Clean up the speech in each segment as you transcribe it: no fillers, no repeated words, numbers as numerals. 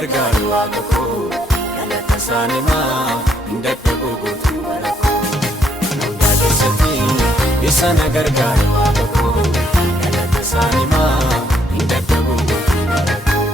gargaaru waaqa koo galata isaaniimaa hindadda gogotu bara koo hundaa keessatti isa na gargaaru waaqa koo galata isaaniimaa hindadda gogotu bara koo.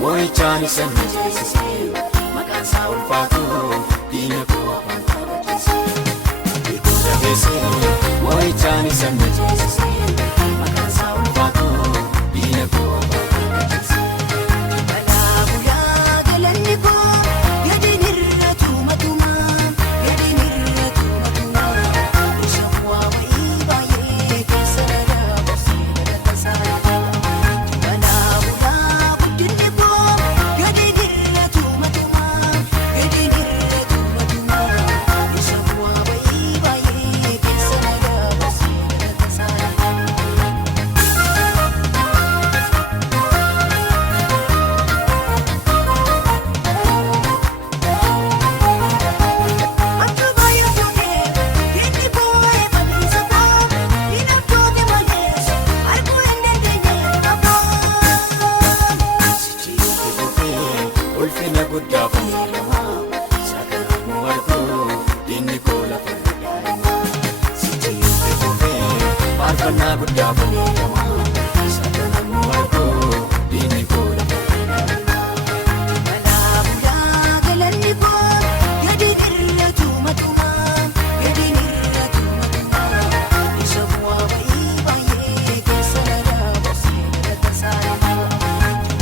Mo'ichaani sanna jeesisee maqaan isaa ulfaatu diina koo afaan qabachiisee beekuu jabeessee mo'ichaani sanna jeesisee maqaan isaa ulfaatu diina koo afaan qabachiisee. Balaa galanni koo gadiin irra tuumatumaa gadiin irra tuumatumaa isa bu'aa wayii baay'ee keessa dabarsee galatasaa. Ulfina guddaa fayyadamaa saganuu marguu diinni koo lafa irra sitti fufee faarfannaa guddaa fayyadamaa saganuu marguu diinni koo lafa irra. Balaa bulaa galanni koo gadiin irra tuumatumaa gadiin irra tuumatumaa isa bu'aa wayii baay'ee keessa dabarsee galatasaa.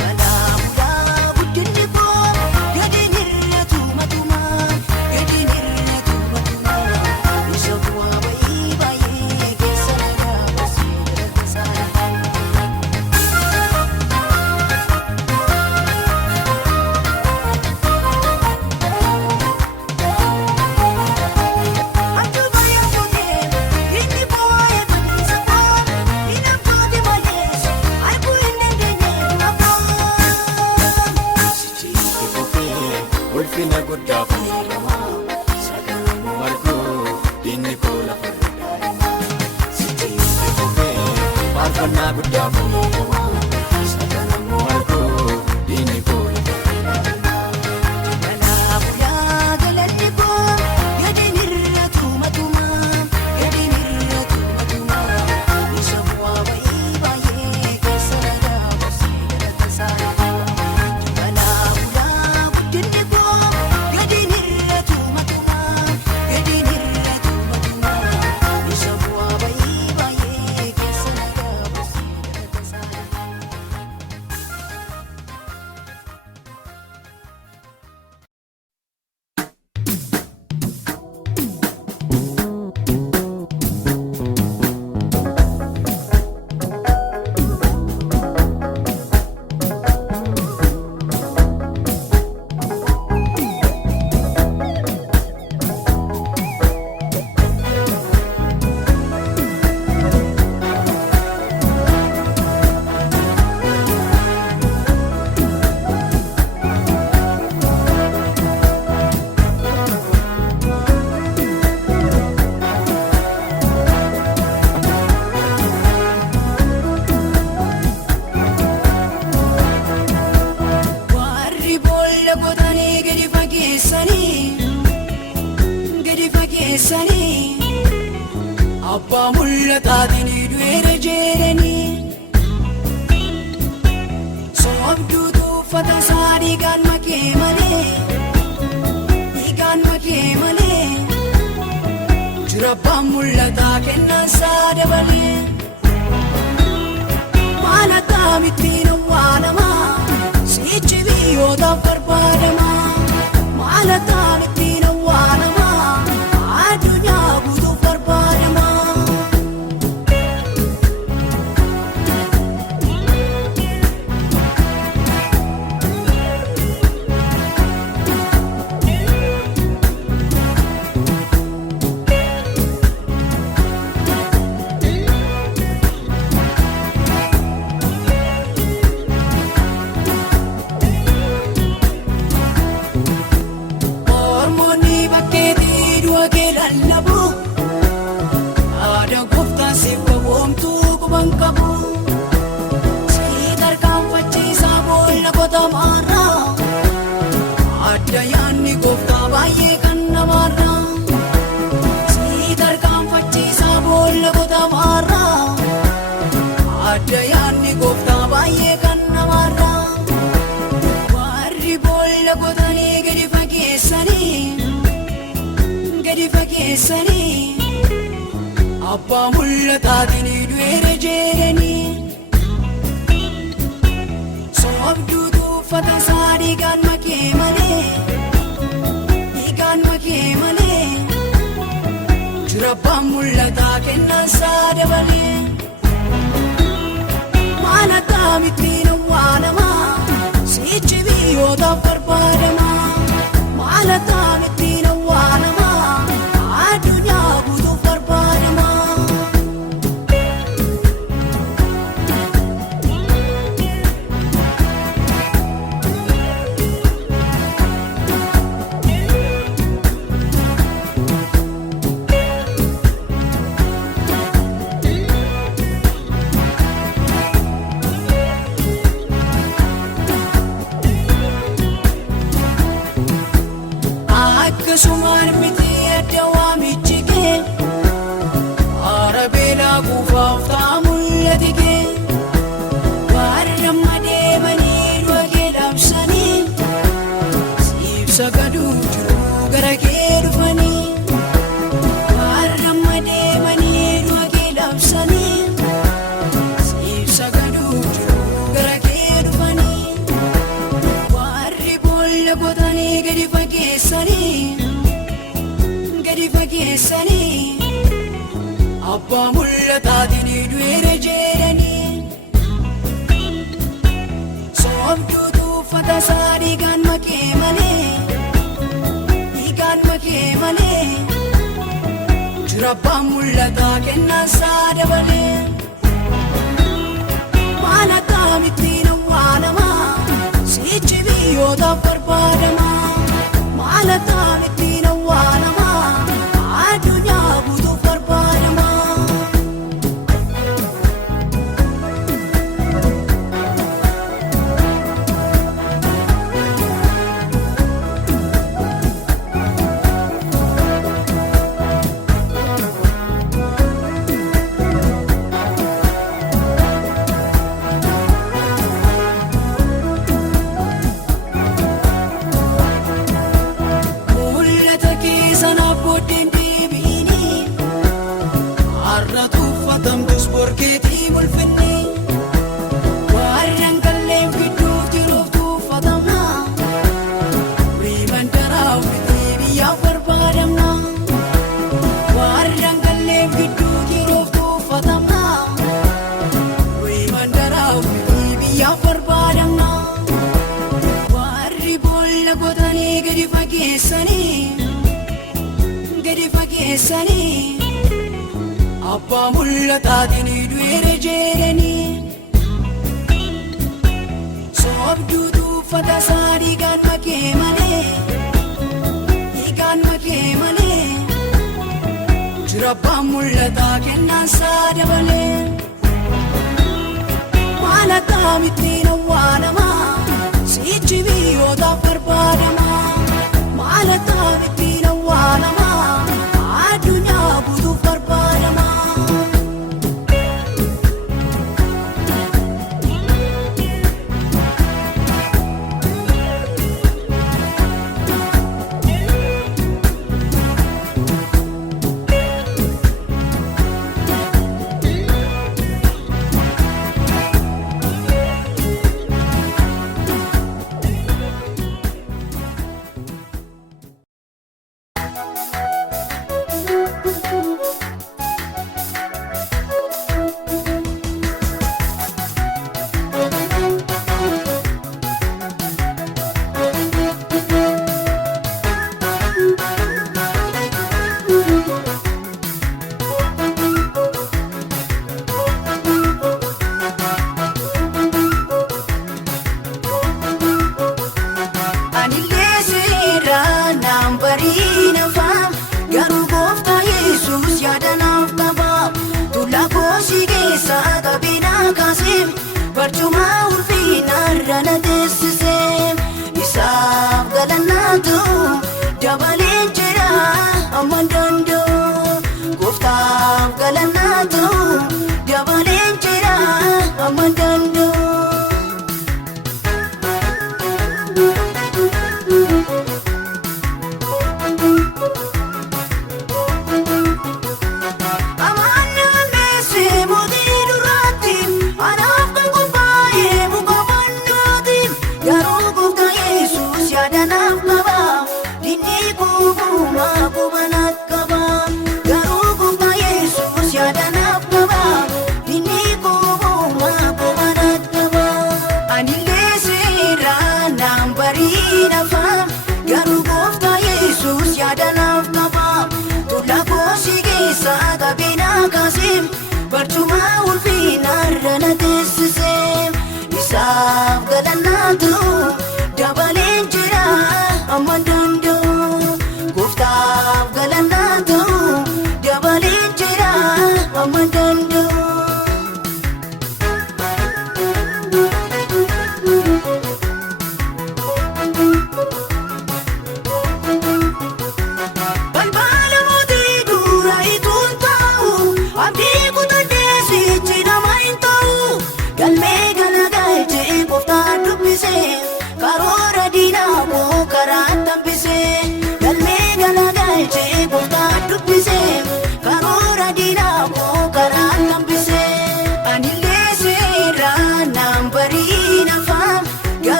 Abbaa mul'ataatiin du'eera jedhanii soobduutu uffata isaa dhiigaan makee malee jira abbaan mul'ataa kennaan isaa dabalee maal akkamittiin awwaalamaa biyyoota barbaadama maalataan ittiin awwaalama addunyaa guutuuf barbaadama. Addayaanni gooftaa baay'ee kan namaarra si tarkaanfachiisa boolla qotamarra. Addayaanni gooftaa baay'ee kan namaarra warri boolla qotanii gadi fageessanii abbaa mul'ataatiin du'eera jedhanii soobduutu uffata isaa dhiigaan makee malee jira abbaan mul'ataa kennaan isaa dabalee maal akkamittiin awwaalama sichi biyyootaaf barbaadama maal akkamittiin awwaalama addunyaa guutuuf barbaadama. Akkasumaan miti adda waamichi kee arabeelaa kuufaaf ta'a mul'ati kee warra amma deemanii du'a kee dhabsanii siif sagaduu jiru gara kee dhufanii warra amma deemanii du'a kee dhabsanii siif sagaduu jiru gara kee dhufanii warri boolla qotanii gadi fageessanii abbaa mul'ataatiin du'eera jedhanii soobduutu uffata isaa dhiigaan makee malee jira abbaan mul'ataa kennaan isaa dabalee maal akkamittiin awwaalama sichi biyyootaaf barbaadama maal akkamittiin awwaalama addunyaa guutuuf barbaadama. Borkeetii mul'ifannee warreen galleen gidduuf jiruuf tuuffatamna riiban daraawwitee biyyaaf barbaadamna warreen galleen gidduuf jiruuf tuuffatamna riiban daraawwitee biyyaaf barbaadamna warri boolla qotanii gadi fageessanii abbaa mul'ataatiin du'eera jedhanii soobduutu uffata isaa dhiigaan makee malee jira abbaan mul'ataa kennaan isaa dabalee maal akkamittiin awwaalama sichi biyyootaaf barbaadama maal akkamittiin awwaalama addunyaa guutuuf barbaadama.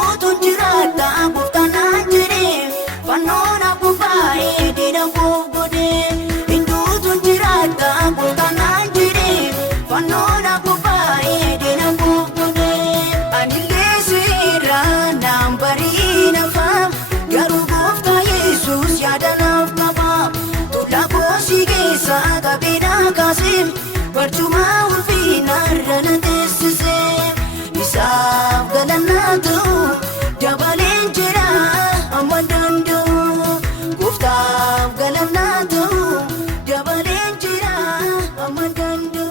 Induutu jiraata gooftaan jedhee fannoon abboofaa'ee diina koo godhee. Induutu jiraata gooftaan jedhee fannoon abboofaa'ee diina koo godhee. Anillee seeraan naan barii nafaaf garuu gooftaa Yesuus yaada naaf qaba. Tullaa koosii keessa qabeedhaa kaasee barcuma ulfinarra na teessisee. Isaaf galannaa ta'u dabaleen jira amma danda'u. Gooftaaf galannaa ta'u dabaleen jira amma danda'u.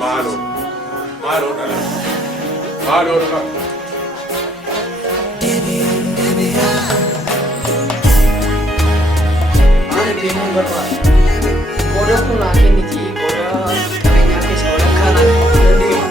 Maaloo maaloo dhala maaloo dhala. Mana deemuun barbaada. Qooda kun haa kenniti. Qooda qabeenyaa keessa walakkaa naaf qabu deema.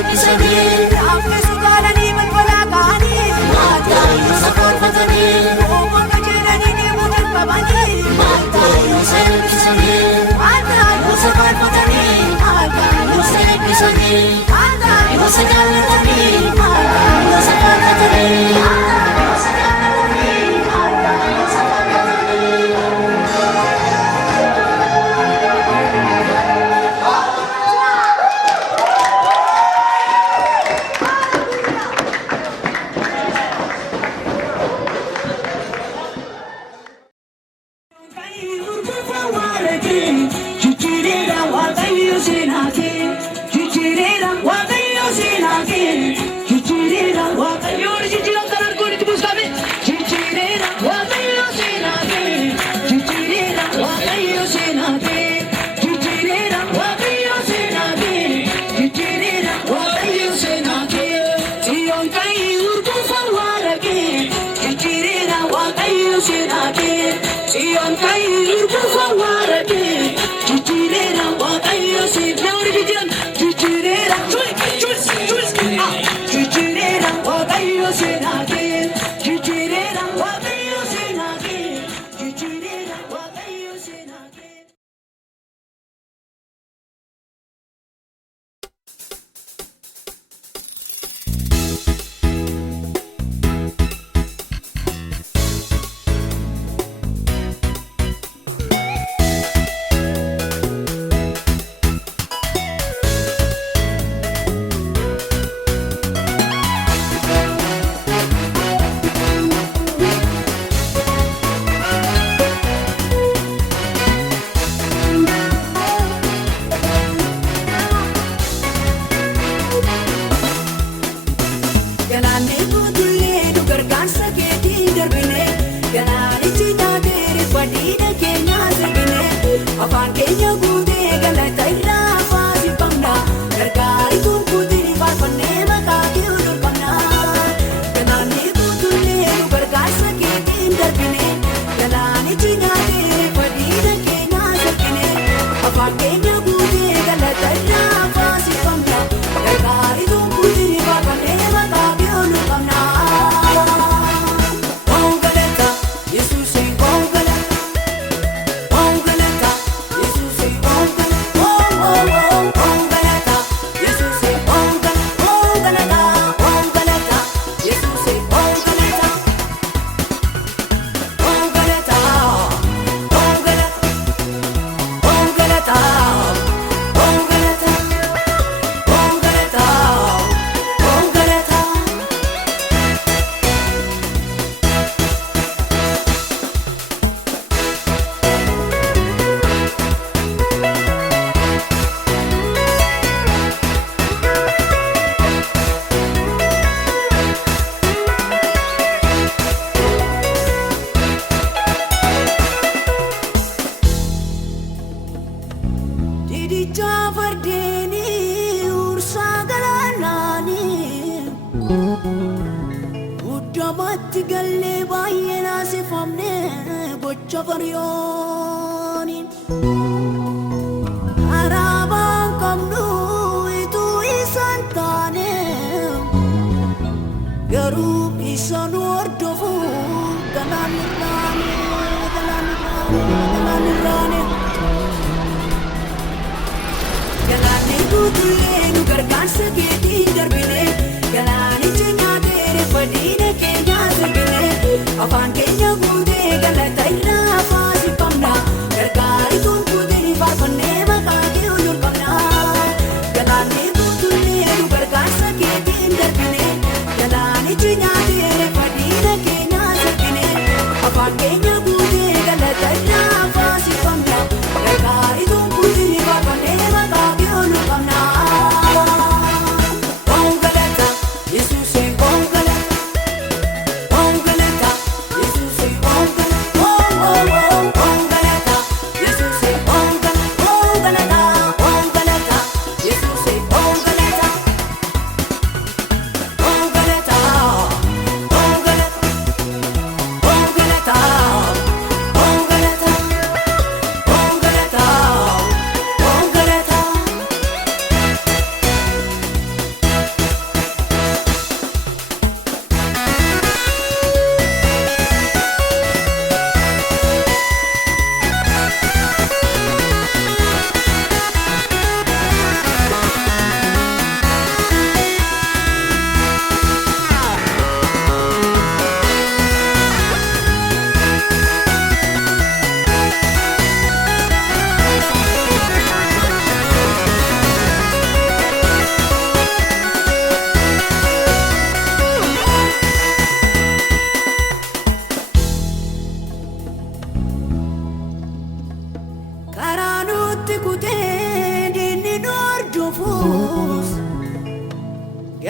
Raafne sutaalanii balbalaa kaanii Uddamatti gallee baay'ee naasifamne gocha baryooniin Araabaan qabnu ituu isaan taane garuu isaan hordofu galaan irraane Galaanni guutulee nu gargaarsa keetiin darbine Galaanichi nyaateere fadhiina keenyaa sarbine Afaan keenya guutee galata irraa faasifamna Gargaarituun guutiin faarfannee maqaa kee ol qabna Galaanni guutulee nu gargaarsa keetiin darbine Galaanichi nyaateere fadhiina keenyaa sarbine Afaan keenya guutee galata irraa faasifamna Gargaarituun guutiin faarfannee maqaa kee ol qabna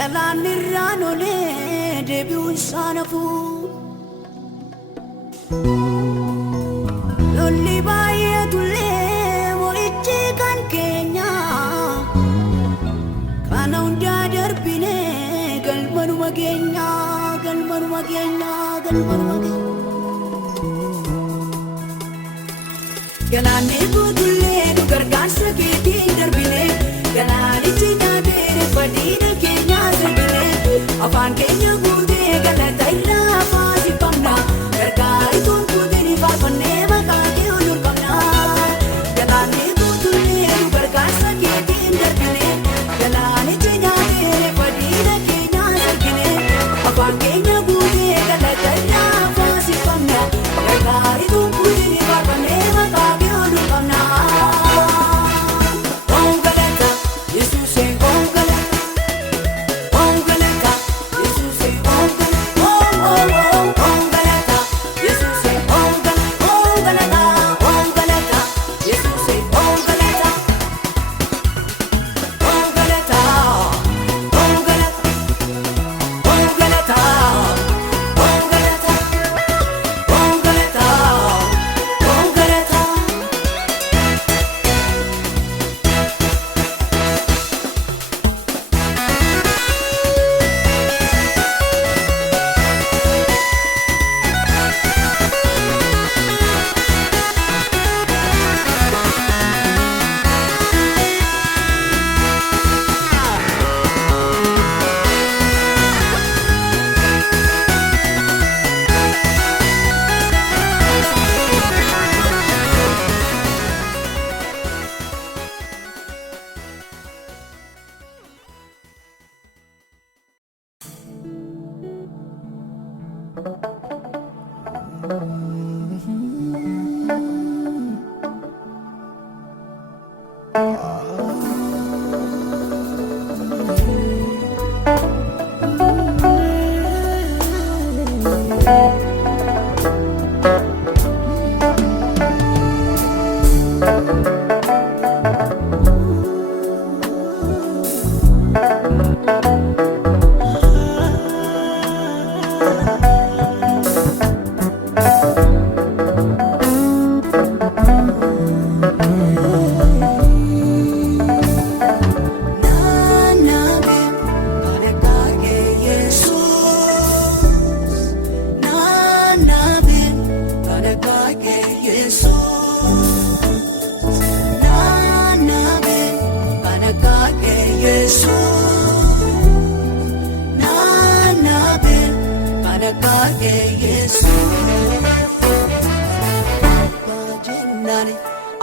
galaanirraan olee deebi'uun saanafu lolli baay'atullee mo'ichi kan keenya kana hundaa darbinee galmanuma keenya galmanuma keenya galmanuma keenya galaanni guutullee nu gargaarsa keetiin darbinee galaanichi nyaatee fadhiina keenya sarbinee afaan keenya guutee galata irraa faasifamna gargaarituun guutiin faarfannee maqaa kee ol qabna galaanni guutullee nu gargaarsa keetiin darbinee galaanichi nyaatee fadhiina keenya sarbinee afaan keenya guutee galata irraa faasifamna gargaarituun guutiin faarfannee maqaa kee ol qabna.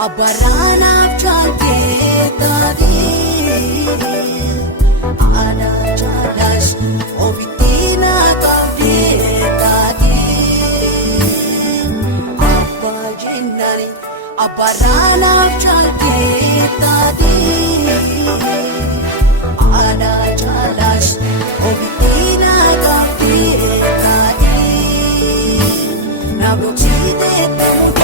Abaranaaf caaltee taatee ana jaalas ofitti na qabdee taatee abbaa jennaan abaranaaf caaltee taatee ana jaalas ofitti na qabdee taatee na boqsitee ta'uu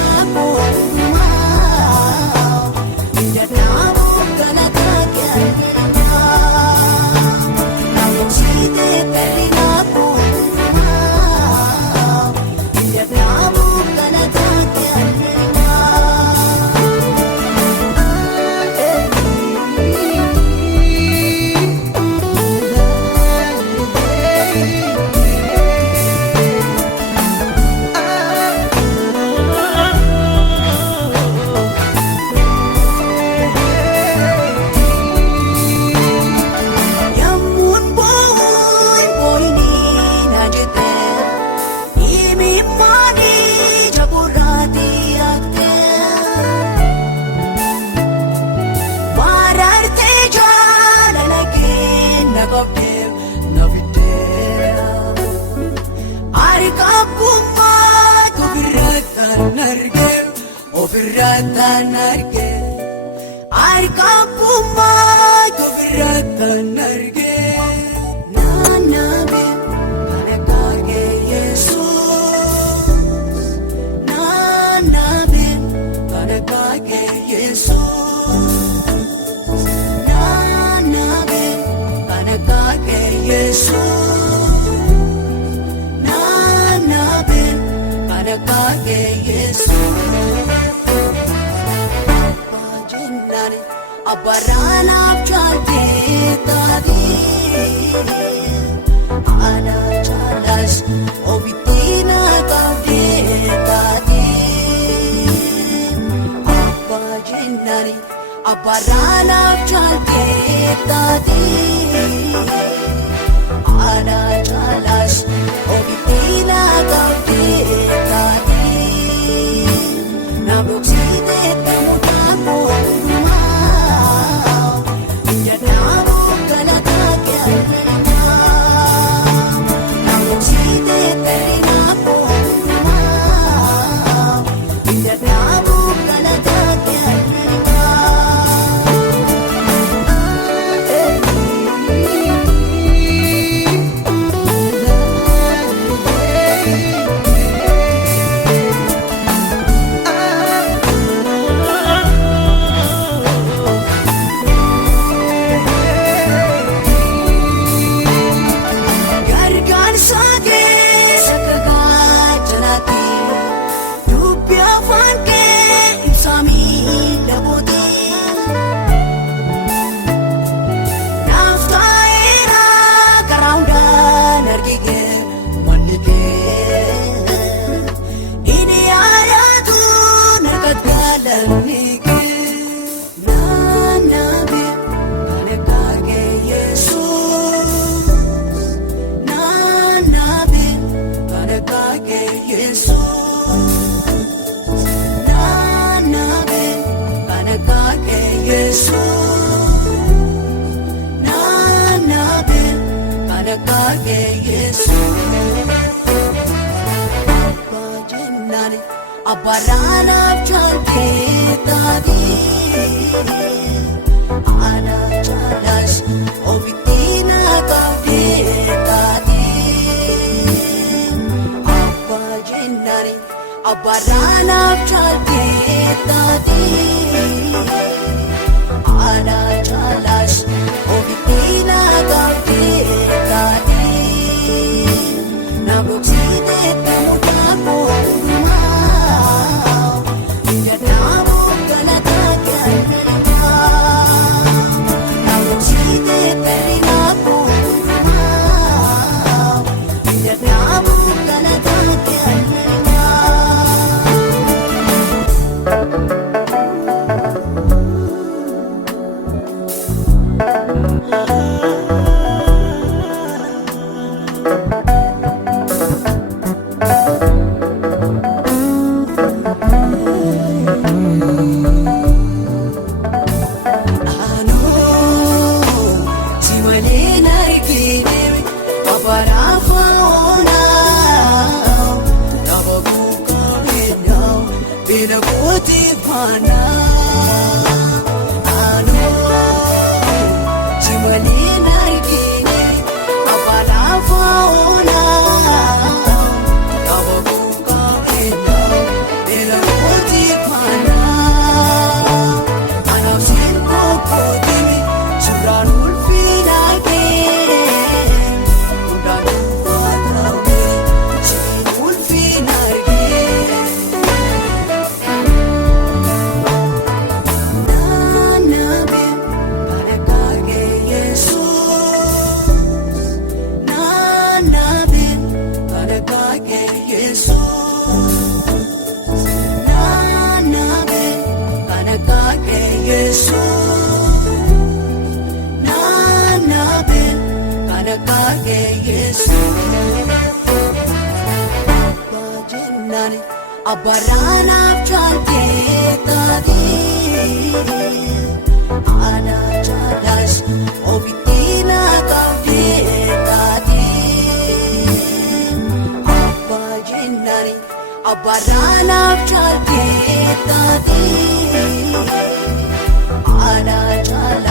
Ofirratan arge, arkampuma ofirratan arge. Nanabe, kanakage Yesus. Nanabe, kanakage Yesus. Nanabe, kanakage Yesus. Abaranaaf jaaltee taatee ana jaalas ofitti na qabdee taatee abbaa jennaani abaranaaf jaaltee taatee ana jaalas ofitti na qabdee taatee na boksitee tamuudhaan boonuma. Abaranaaf jaaltee taatee ana jaalas ofitti na qabdee taatee abbaa jennaani abaranaaf jaaltee taatee ana jaalas ofitti na qabdee taatee na boksitee tamuudhaan boonuma. Abaranaaf jaaltee taatee ana jaalas ofitti na qabdee taatee abbaa jennaani abaranaaf jaaltee taatee ana jaalas.